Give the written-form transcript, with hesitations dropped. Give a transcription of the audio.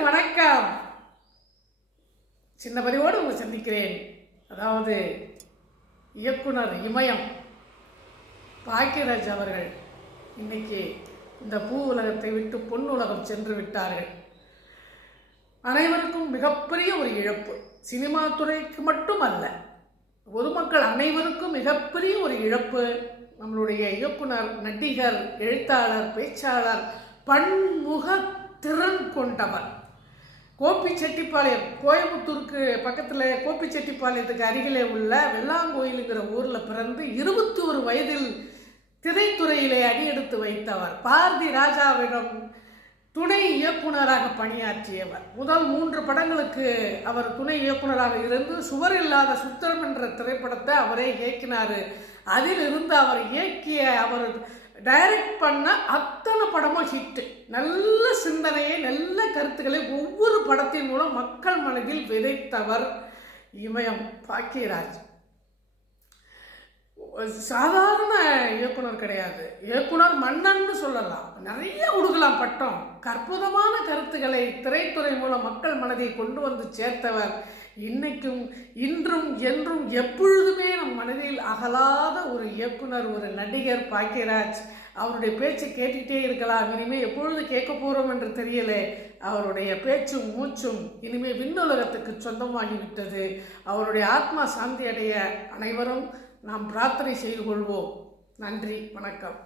அனைவருக்கும் வணக்கம். சின்ன பதிவோடு உங்களை சந்திக்கிறேன். அதாவது இயக்குனர் இமயம் பாக்கியராஜ் அவர்கள் இன்னைக்கு இந்த பூ உலகத்தை விட்டு பொன் உலகம் சென்று விட்டார்கள். அனைவருக்கும் மிகப்பெரிய ஒரு இழப்பு. சினிமா துறைக்கு மட்டும் அல்ல, பொதுமக்கள் அனைவருக்கும் மிகப்பெரிய ஒரு இழப்பு. நம்மளுடைய இயக்குனர், நடிகர், எழுத்தாளர், பேச்சாளர், பன்முக திறன் கொண்டவர். கோபிச்செட்டிப்பாளையம், கோயம்புத்தூருக்கு பக்கத்தில் கோபிச்செட்டிப்பாளையத்துக்கு அருகிலே உள்ள வெள்ளாங்கோயிலுங்கிற ஊரில் பிறந்து 21 வயதில் திரைத்துறையிலே அடியெடுத்து வைத்தவர். பாரதி ராஜாவிடம் துணை இயக்குனராக பணியாற்றியவர். முதல் 3 படங்களுக்கு அவர் துணை இயக்குனராக இருந்து சுவர் இல்லாத சுத்திரம் என்ற திரைப்படத்தை அவரே இயக்கினார். அதில் இருந்து அவர் இயக்கிய, அவர் டைரக்ட் பண்ண அத்தனை படமும் ஹிட்டு. நல்ல சிந்தனையை, நல்ல கருத்துக்களை ஒவ்வொரு படத்தின் மூலம் மக்கள் மனதில் விதைத்தவர் இமயம் பாக்கியராஜ். சாதாரண இயக்குனர் கிடையாது, இயக்குனர் மன்னன்னு சொல்லலாம். நிறைய கொடுக்கலாம் பட்டம். அற்புதமான கருத்துக்களை திரைத்துறை மூலம் மக்கள் மனதை கொண்டு வந்து சேர்த்தவர். இன்னைக்கும், இன்றும், என்றும், எப்பொழுதுமே நம் மனதில் அகலாத ஒரு இயக்குனர், ஒரு நடிகர் பாக்கியராஜ். அவருடைய பேச்சு கேட்டுகிட்டே இருக்கலாம். இனிமேல் எப்பொழுது கேட்க போகிறோம் என்று தெரியல. அவருடைய பேச்சும் மூச்சும் இனிமேல் விண்ணுலகத்துக்கு சொந்தமாகிவிட்டது. அவருடைய ஆத்மா சாந்தி அடைய அனைவரும் நாம் பிரார்த்தனை செய்து கொள்வோம். நன்றி, வணக்கம்.